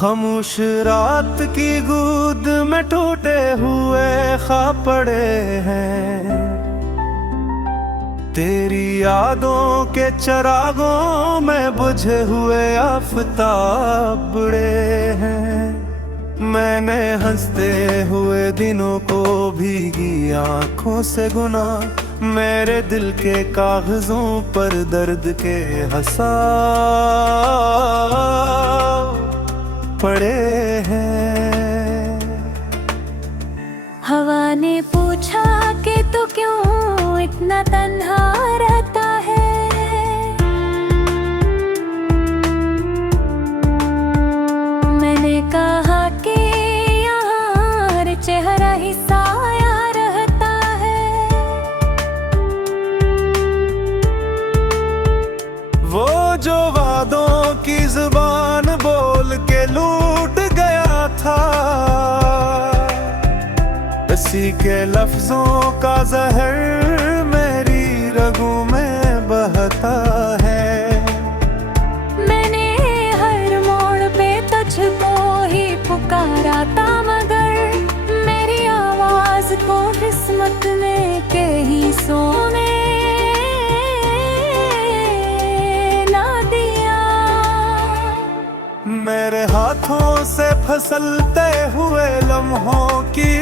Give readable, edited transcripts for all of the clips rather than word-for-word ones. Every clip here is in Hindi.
खामोश रात की गूद में टूटे हुए ख्वाब पड़े हैं। तेरी यादों के चरागों में बुझे हुए आफताब बुड़े हैं। मैंने हंसते हुए दिनों को भीगी आंखों से गुना, मेरे दिल के कागजों पर दर्द के हंसा पड़े हैं। हवा ने पूछा कि तू क्यों इतना तन्हा रहता है। मैंने कहा कि यहाँ हर चेहरा ही साया रहता है। वो जो वादों की जुबान बोल के लूट गया था, उसी के लफ्जों का जहर मेरी रगों में बहता है। मैंने हर मोड़ पे तुझको ही पुकारा था, मगर मेरी आवाज को किस्मत ने कहीं सोने ना दिया। मेरे हाथों से फिसलते हुए लम्हों की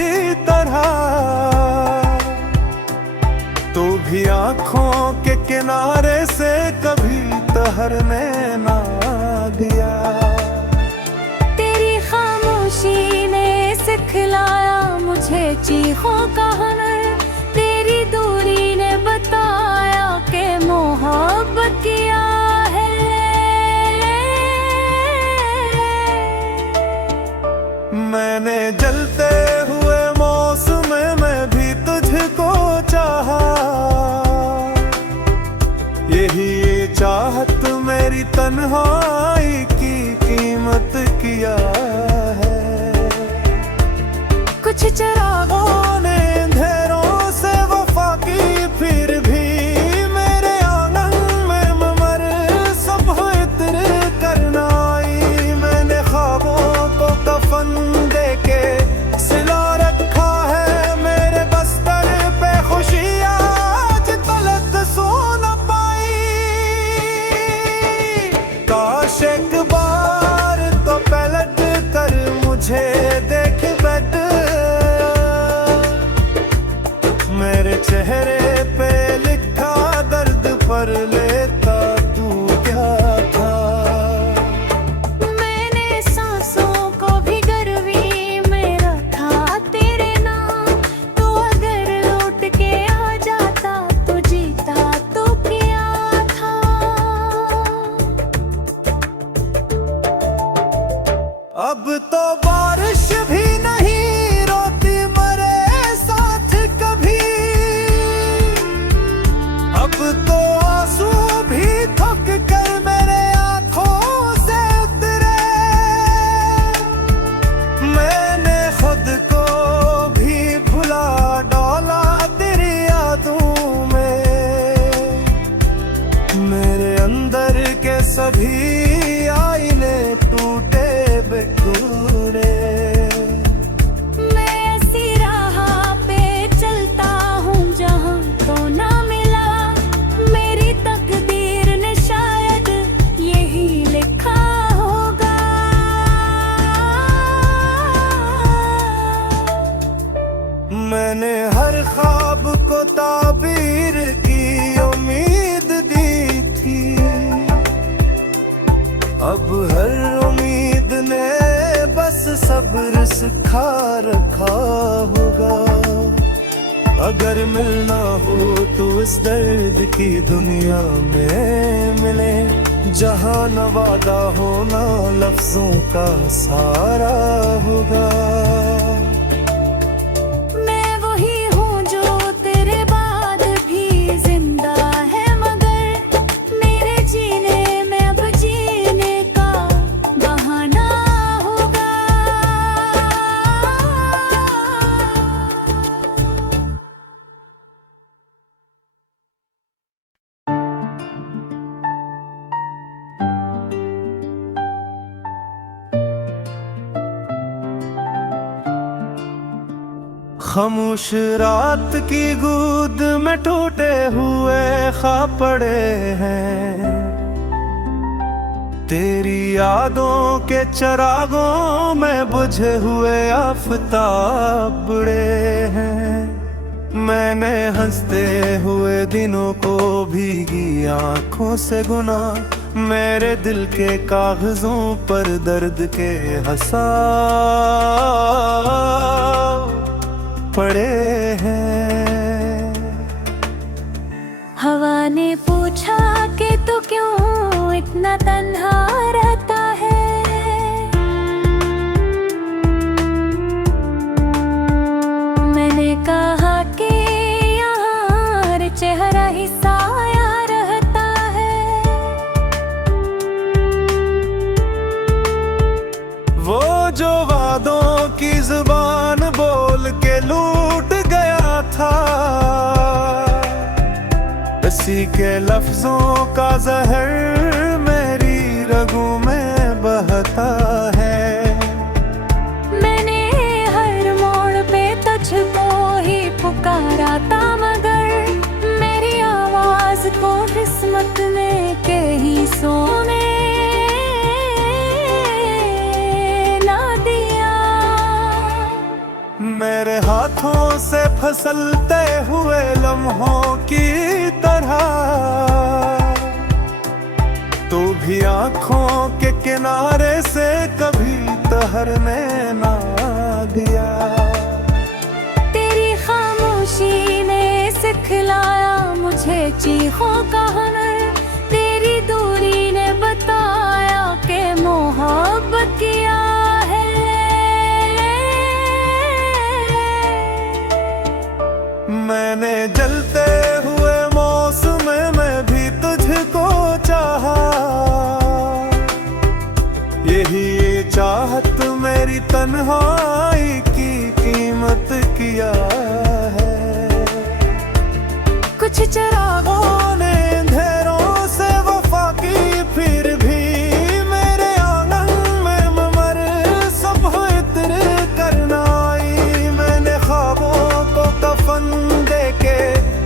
तरह तू भी आंखों के किनारे से कभी ठहरने ना दिया। तेरी खामोशी ने सिखलाया मुझे चीखों का हुनर। तेरी दूरी ने बताया कि मोहब्बत किया है। मैंने जलते हुए मौसम में भी तुझको चाहा, यही चाहत मेरी तन्हाई की कीमत किया है। कुछ चरागों ने अंधेरों से वफा की, फिर भी मेरे आंगन में ममर सब इत्र करना आई। मैंने ख्वाबों को कफन दे के सिला रखा है, मेरे बस्तर पे खुशी आज तलक सो न पाई। काश एक बार तो पलट कर मुझे देख बैठ, मेरे चेहरे पे लिखा दर्द पर लेता तू क्या था। मैंने सांसों को भी गर्वी में रखा तेरे नाम। तू अगर लौट के आ जाता तो जीता तो क्या था। अब तो बारिश भी नहीं रोती मरे साथ कभी, अब तो आंसू भी थक कर मेरे आंखों से उतरे। मैंने खुद को भी भुला डाला तेरी यादों में। मेरे अंदर के सभी आईने टूटे बेकूरे। मैं ऐसी राह पे चलता हूँ जहाँ तो ना मिला। मेरी तकदीर ने शायद यही लिखा होगा। मैंने हर ख्वाब को ताबीर की उम्मीद दी थी, अब हर उम्मीद ने बस सब्र सिखा रखा होगा। अगर मिलना हो तो इस दर्द की दुनिया में मिले, जहाँ न वादा हो ना लफ्जों का सहारा होगा। मैं वही हूँ जो तेरे बाद भी जिंदा है, मगर मेरे जीने में अब जीने का बहाना होगा। खामोश रात की गूद में टूटे हुए ख्वाब पड़े हैं, तेरी यादों के चरागों में बुझे हुए आफताब बुड़े हैं। मैंने हंसते हुए दिनों को भीगी आंखों से गुना, मेरे दिल के कागजों पर दर्द के हिसाब पड़े हैं। हवा ने पूछा कि तू क्यों इतना तन्हा रहता है, मैंने कहा कि यहाँ हर चेहरा ही साया रहता है। वो जो वादों की जुबान बोल के लूट गया था, इसी के लफ्जों का जहर मेरी रगों में बहता है। मैंने हर मोड़ पे तुझको ही पुकारा था, मगर मेरी आवाज को किस्मत ने के हिस्सों में ना दिया। मेरे हाथों से फिसलते हुए लम्हों की तरह तू भी आंखों के किनारे से कभी ठहरने ना दिया। तेरी खामोशी ने सिखलाया मुझे चीखों का हुनर, तेरी दूरी ने बताया कि मोहब्बत किया है। मैंने जलते हुए मौसम में भी तुझको चाहा, यही चाहत मेरी तन्हाई की कीमत किया है। कुछ चिरागों ने अंधेरों से वफा की, फिर भी मेरे आंगन में ममर सब इत्र करना आई। मैंने ख्वाबों को कफन दे के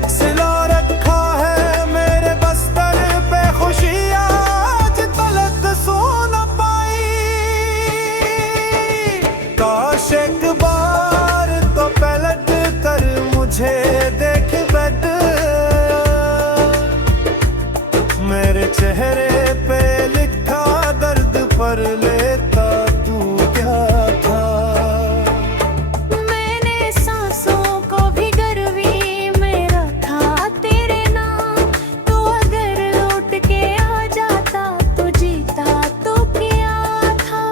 सिला रखा है, मेरे बस्तर पे खुशियाँ आज तलक सो न पाई। काश एक बार तो पलट कर मुझे देख बैठ, मेरे चेहरे पे लिखा दर्द पर लेता तू क्या था। मैंने सांसों को भी गर्वी में रखा तेरे नाम, तू अगर लौट के आ जाता तो जीता तो क्या था।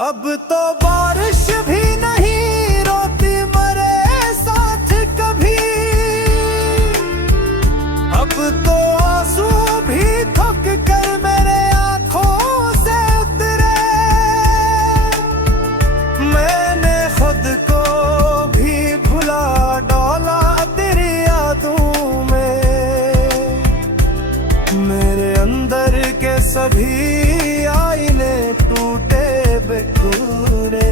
अब तो बारिश भी नहीं रोती मरे साथ कभी, अब तो आंसू भी थक कर मेरे आंखों से उतरे। मैंने खुद को भी भुला डाला तेरी यादों में, मेरे अंदर के सभी आईने टूटे बेकूरे।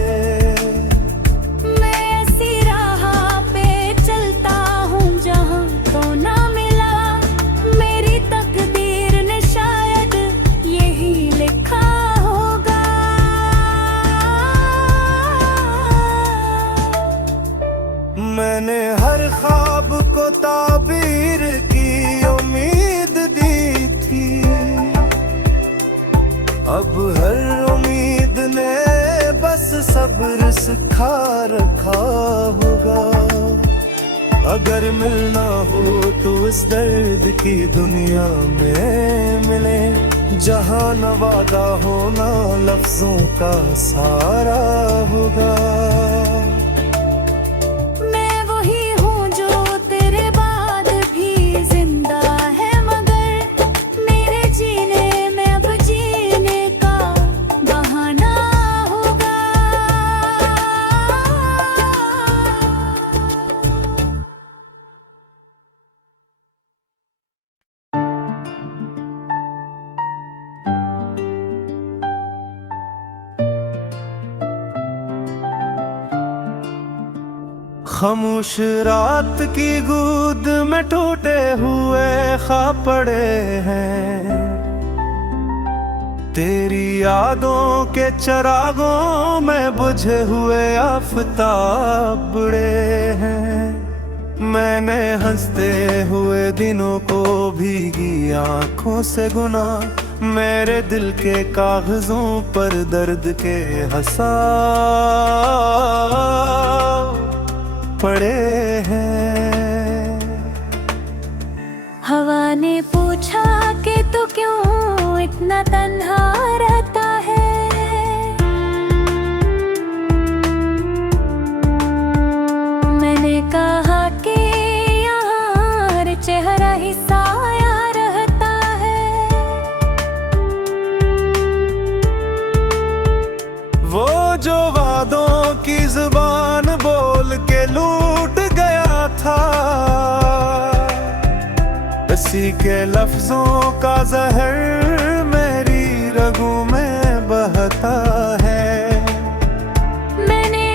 मैं ऐसी राह पे चलता हूँ जहाँ तो ना मिला, मेरी तकदीर ने शायद यही लिखा होगा। मैंने हर ख्वाब को ताबीर की उम्मीद दी थी, अब हर उम्मीद ने बस सब्र सिखा रखा होगा। अगर मिलना हो तो इस दर्द की दुनिया में मिले, जहाँ न वादा होना लफ्जों का सहारा होगा। मैं वही हूँ जो तेरे बाद भी जिंदा है, मगर मेरे जीने में अब जीने का बहाना होगा। खामोश रात की गूद में टूटे हुए ख्वाब पड़े हैं, तेरी यादों के चरागों में बुझे हुए आफताब बुड़े हैं। मैंने हंसते हुए दिनों को भीगी आंखों से गुना, मेरे दिल के कागजों पर दर्द के हंसा पड़े हैं। हवा ने पूछा कि तू क्यों इतना तन्हा रहता है, मैंने कहा कि यहाँ हर चेहरा ही साया रहता है। वो जो वादों की जुबान बोल के लूट गया था, इसी के लफ्जों का जहर मेरी रगों में बहता है। मैंने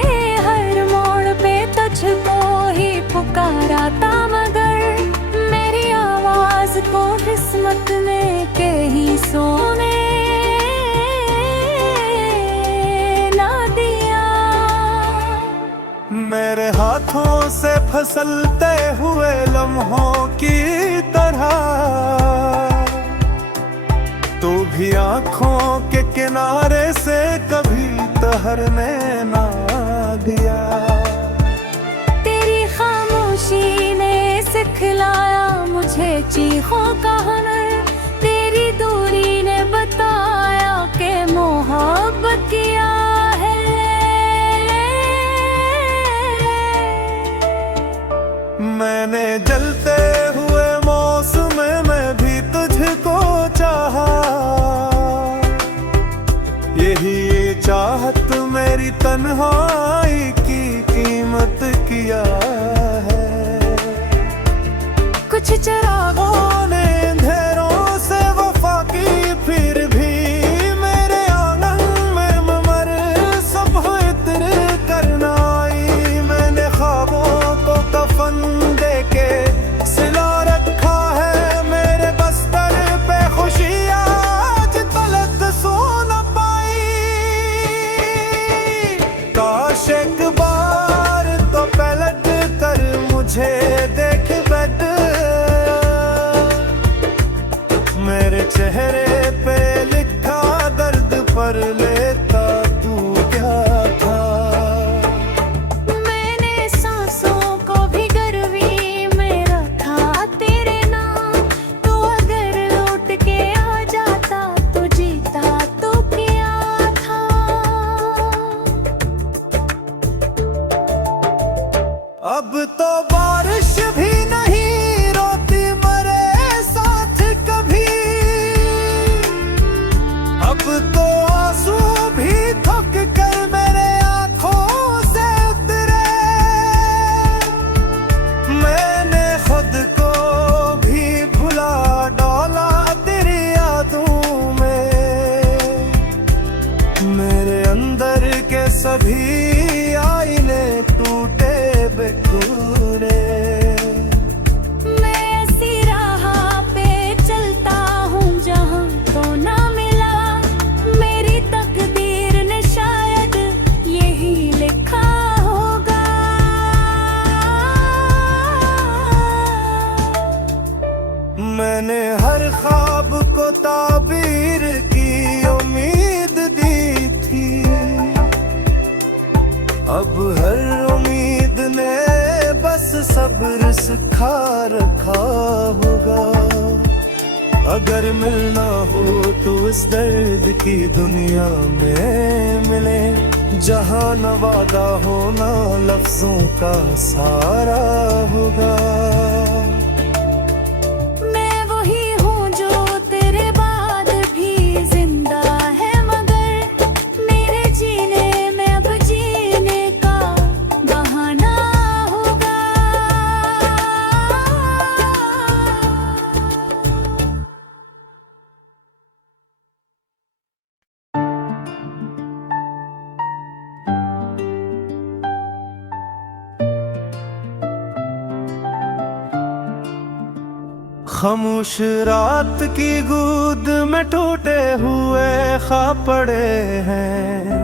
हर मोड़ पे तुझको ही पुकारा था, मगर मेरी आवाज को किस्मत ने के ही सोने ना दिया। मेरे हाथों से फिसलते हुए लम्हों की तरह तू भी आंखों के किनारे से कभी ठहरने ना दिया। तेरी खामोशी ने सिखलाया मुझे चीखों का हुनर, तेरी दूरी ने बताया कि मोहब्बत किया है। मैंने जलते हुए मौसम में भी तुझको चाहा, यही चाहत मेरी तन्हाई की कीमत किया है। कुछ चिरागों ने अंधेरों से वफा की, फिर भी मेरे आंगन में मर सब इत्र करना आई। मैंने ख्वाबों को कफन दे के सिला रखा है, मेरे बस्तर पे खुशी आज तलक सो न पाई। काश एक बार तो पलट कर मुझे देख बैठ, मेरे चेहरे पे लिखा दर्द पर लेता तू क्या था। मैंने सांसों को भी गर्वी में रखा तेरे नाम, तू अगर लौट के आ जाता तो जीता तो क्या था। अब तो बारिश भी नहीं रोती मरे साथ कभी, अब तो आंसू भी थक कर मेरे आंखों से उतरे। मैंने खुद को भी भुला डाला तेरी यादों में, मेरे अंदर के सभी आईने टूटे बेकूरे। मैं ऐसी राह पे चलता हूँ जहाँ तो ना मिला, मेरी तकदीर ने शायद यही लिखा होगा। मैंने हर ख्वाब को ताबीर की उम्मीद दी थी, अब हर उम्मीद ने बस सब्र सिखा रखा होगा। अगर मिलना हो तो इस दर्द की दुनिया में मिले, जहाँ न वादा होना लफ्जों का सारा होगा। मैं वही हूँ जो तेरे बाद भी जिंदा है, मगर मेरे जीने में अब जीने का बहाना होगा। खामोश रात की गूद में टूटे हुए ख्वाब पड़े हैं,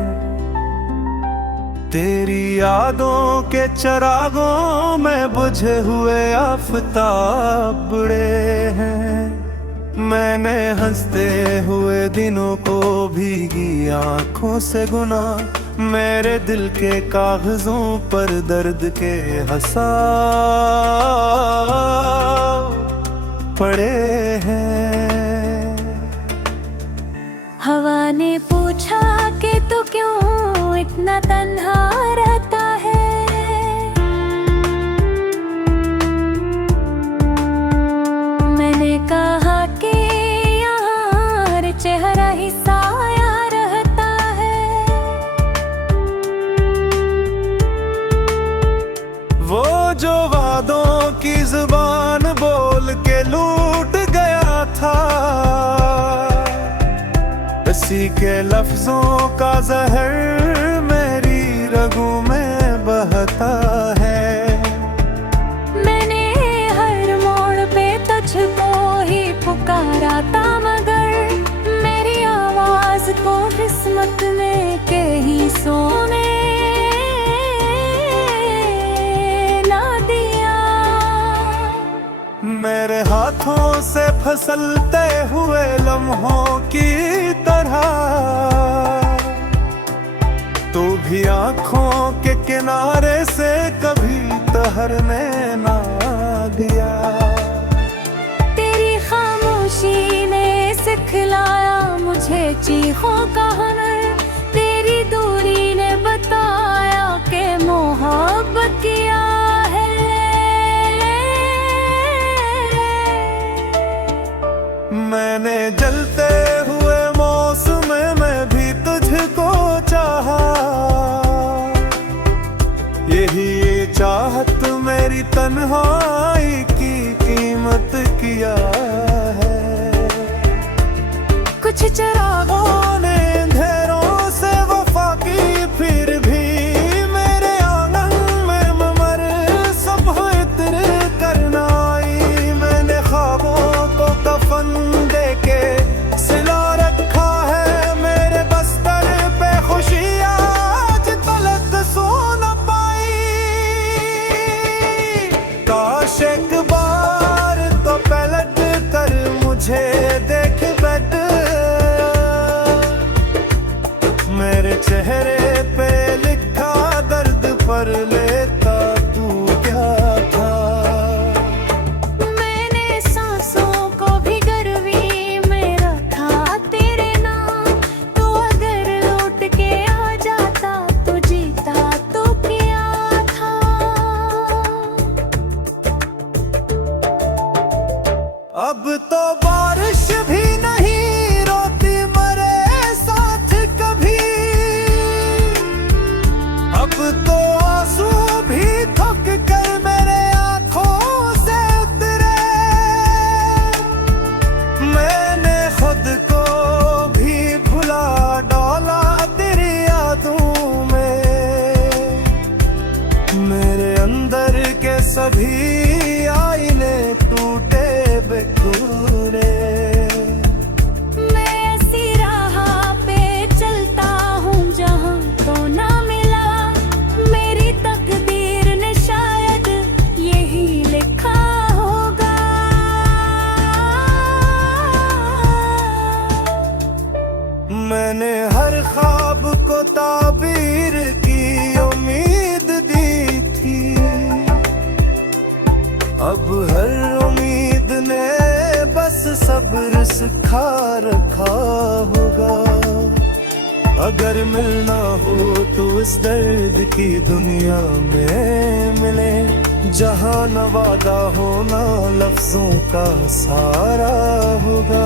तेरी यादों के चरागों में बुझे हुए आफताब बुड़े हैं। मैंने हंसते हुए दिनों को भीगी आंखों से गुना, मेरे दिल के कागजों पर दर्द के हंसा पड़े हैं। हवा ने पूछा कि तू क्यों इतना तन्हा रहता है, मैंने कहा कि यहाँ हर चेहरा ही साया रहता है। वो जो वादों की जुबान बोल के लूट गया था, इसी के लफ्जों का जहर मेरी रगों में बहता है। मैंने हर मोड़ पे तुझको ही पुकारा था, मगर मेरी आवाज को किस्मत ने कहीं सोने ना दिया। मेरे हाथों से फिसलते हुए लम्हों की तरह तू भी आंखों के किनारे से कभी ठहरने ना दिया। तेरी खामोशी ने सिखलाया मुझे चीखों का हुनर, तेरी दूरी ने बताया कि मोहब्बत किया है। मैंने जलते हुए मौसम में भी तुझको चाहा, यही चाहत मेरी तन्हाई की कीमत किया है। कुछ चिरागों ने अंधेरों से वफा की, फिर भी मेरे आंगन में ममर सब इत्र करना आई। मैंने ख्वाबों को कफन दे के सिला रखा है, मेरे बस्तर पे खुशियाँ आज तलक सो न पाई। काश एक बार तो पलट कर मुझे देख बैठ, मेरे चेहरे पे लिखा दर्द पर लेता तू क्या था। मैंने सांसों को भी गर्वी में रखा तेरे नाम, तू अगर लौट के आ जाता तो जीता तो क्या था। अब तो बारिश भी नहीं रोती मरे साथ कभी, अब तो आंसू भी थक कर मेरे आंखों से उतरे। मैंने खुद को भी भुला डाला तेरी यादों में, मेरे अंदर के सभी आईने टूटे बेखूरे। मैं ऐसी राह पे चलता हूँ जहाँ को ना मिला, मेरी तकदीर ने शायद यही लिखा होगा। मैंने हर ख्वाब को ताबीर की उम्मीद दी थी, अब हर उम्मीद ने बस सब्र सिखा रखा होगा। अगर मिलना हो तो इस दर्द की दुनिया में मिले, जहाँ न वादा हो ना लफ्जों का सहारा होगा।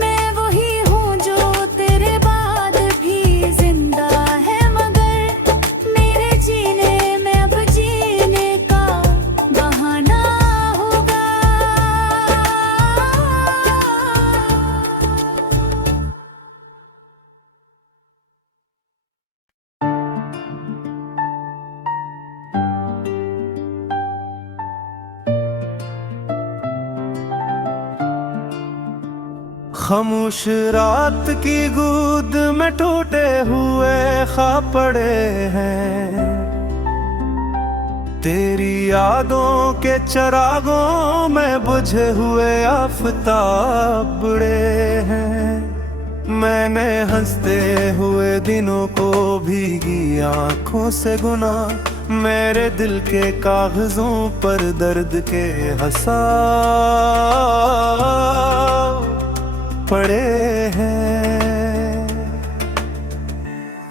मैं वही हूँ जो तेरे बाद भी जिंदा है, मगर मेरे जीने में अब जीने का बहाना होगा। खामोश रात की गूद में टूटे हुए ख्वाब पड़े हैं, तेरी यादों के चरागों में बुझे हुए आफताब बुड़े हैं। मैंने हंसते हुए दिनों को भीगी आंखों से गुना, मेरे दिल के कागजों पर दर्द के हंसा पड़े हैं।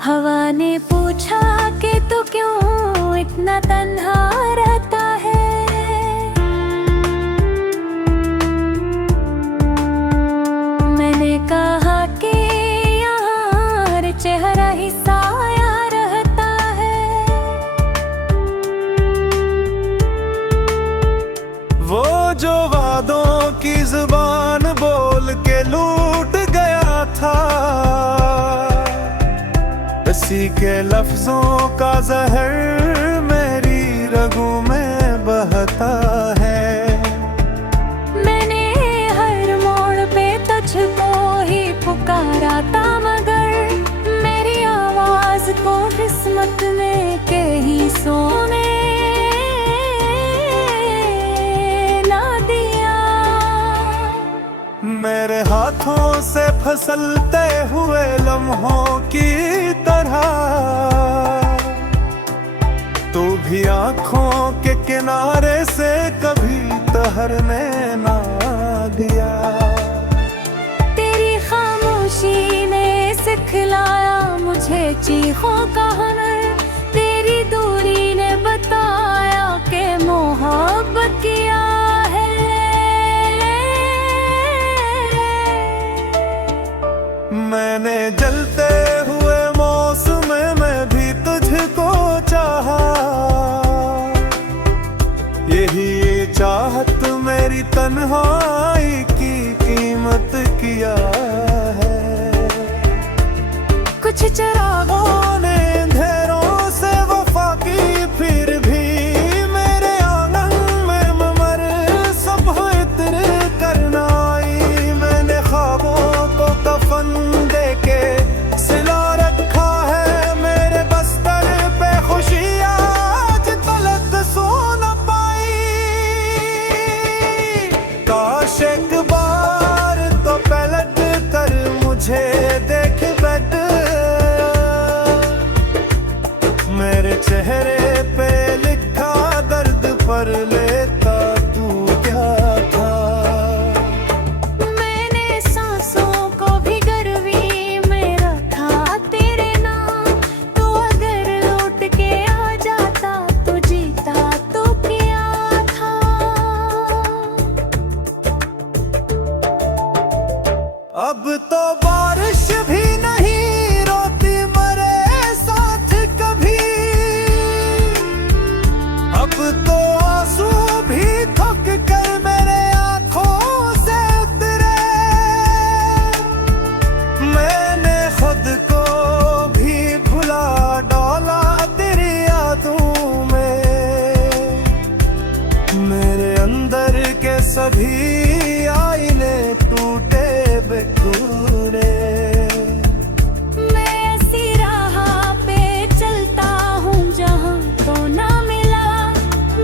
हवा ने पूछा कि तू क्यों इतना तन्हा रहता है। मैंने कहा कि यहाँ हर चेहरा ही साया रहता है। वो जो वादों की जुबान बोल के लूट गया था, इसी के लफ्जों का जहर मेरी रगों में बहता है। मैंने हर मोड़ पे तुझको ही पुकारा था, मगर मेरी आवाज को किस्मत ने के हिस्सों में ना दिया। मेरे हाथों से फिसलते हुए लम्हों की तरह तू भी आंखों के किनारे से कभी ठहरने ना दिया। तेरी खामोशी ने सिखलाया मुझे चीखों का हुनर, तेरी दूरी ने बताया कि मोहब्बत किया है। मैंने जलते हुए मौसम में भी तुझको चाहा, यही चाहत मेरी तन्हाई की कीमत किया है। कुछ चिरागों ने अंधेरों से वफा की, फिर भी मेरे आंगन में ममर सब इत्र करना आई। मैंने ख्वाबों को कफन देके सिला रखा है, मेरे बस्तर पे खुशियाँ आज तलक सो न पाई। काश एक बार तो पलट कर मुझे देख बैठ, मेरे चेहरे पे लिखा दर्द पर लेता तू क्या था। मैंने सांसों को भी गर्वी में रखा तेरे नाम, तू अगर लौट के आ जाता तो जीता तो क्या था। अब तो बारिश भी नहीं रोती मरे साथ कभी, अब तो आंसू भी थक कर मेरे आंखों से उतरे। मैंने खुद को भी भुला डाला तेरी यादों में, मेरे अंदर के सभी आईने टूटे बेकूरे। मैं ऐसी राह पे चलता हूँ जहाँ तो ना मिला,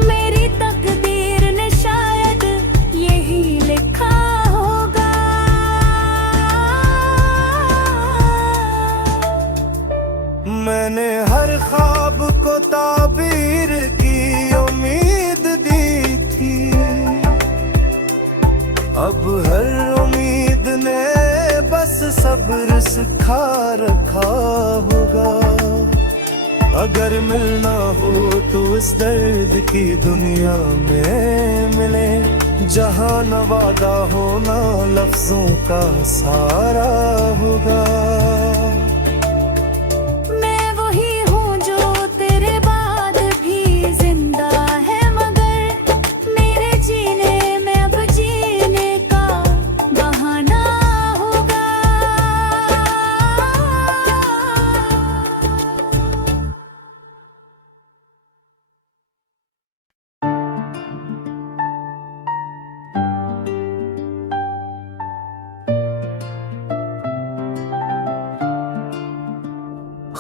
मेरी तकदीर ने शायद यही लिखा होगा। मैंने हर ख्वाब को ताबीर की उम्मीद दी थी, अब हर उम्मीद ने बस सब्र सिखा रखा होगा। अगर मिलना हो तो इस दर्द की दुनिया में मिले, जहाँ न वादा हो ना लफ्जों का सहारा होगा। मैं वही हूँ जो तेरे बाद भी जिंदा है, मगर मेरे जीने में अब जीने का बहाना होगा।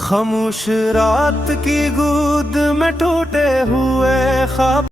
खामोश रात की गोद में टूटे हुए ख्वाब